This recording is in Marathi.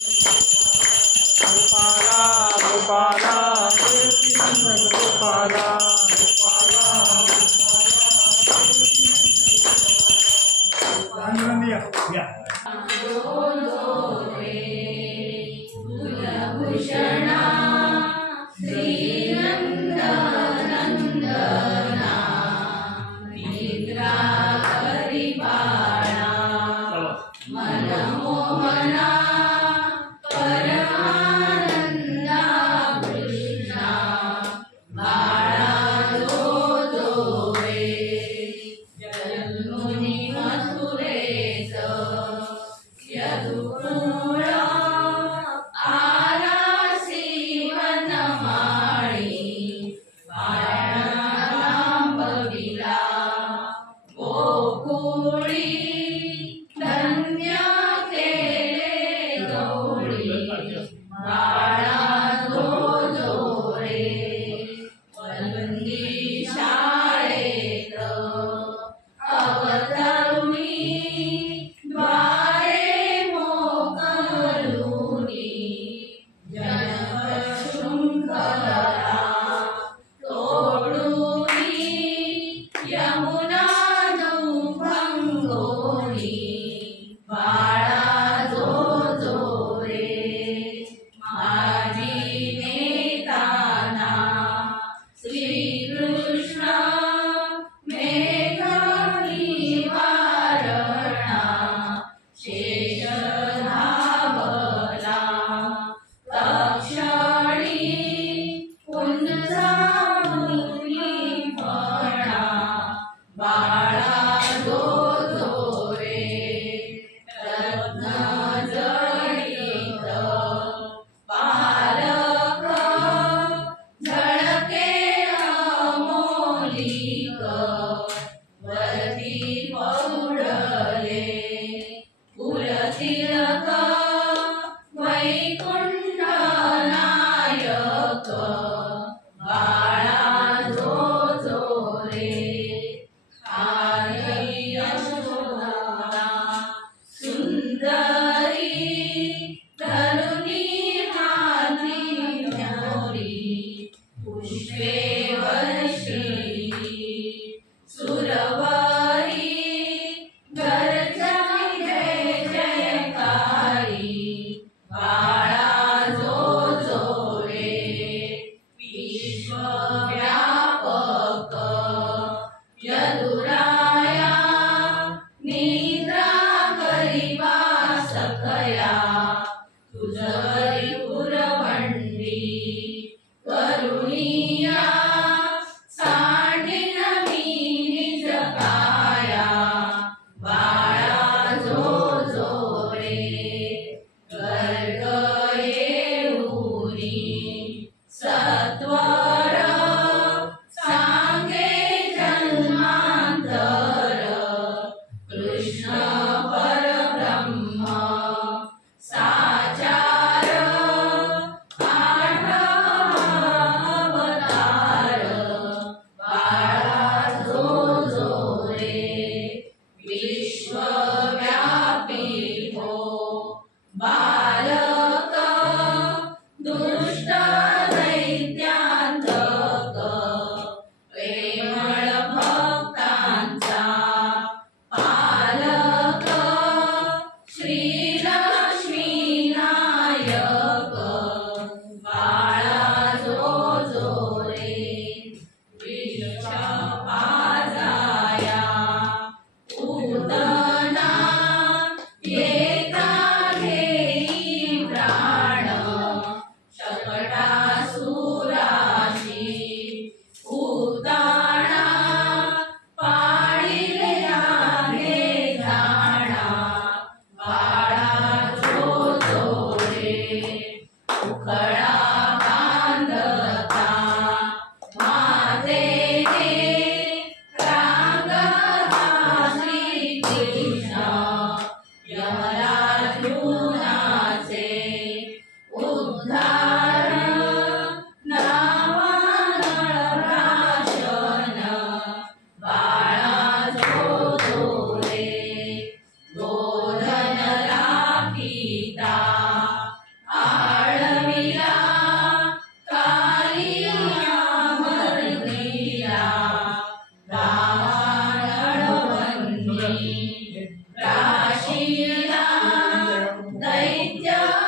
गोपाला गोपाला गोपाला कुलभूषणा श्रीनन्दनन्दना निद्राकरिबाणा मनमोहना परमानन्दा कृष्णा बाळा जो जो रे जन्मुनी मथुरेश यदुकुळ आरासी वनमाळी बाळांबविला गोकुळी धन्य केले गौरी बाळा जो जो रे वल्ली शाळेत अवतरुणी द्वारे मोकलुनी जनशृंखला तोडुनी यमुना दुभंगोनी बाळा जो जो रे माझी नेताना श्रीकृष्ण मेघनिवारणा शेष धावला तक्षणी कुंजामुनी फणा बाळा जो जो रे रत्न जडित पालक झळके अमोलिक वरती पौडले फुलतिलक वैकुंठ नायक बाळा जो जो रे आई यशोदा सुंदरी धरुणी हाती मोरी पुष्पे वर्षिली सुरवरी घरचा जय जयकारी बाळा जो जो रे विश्वव्यापक यदुराया निद्रा करिवा सखया तुझरी पुरवंडी करुणिया सांडिन मी निज काया बाळा जो जो रे गर्ग येऊनी सत्वर सांगे जन्मांतर कृष्ण परब्रह्म साचा नित्य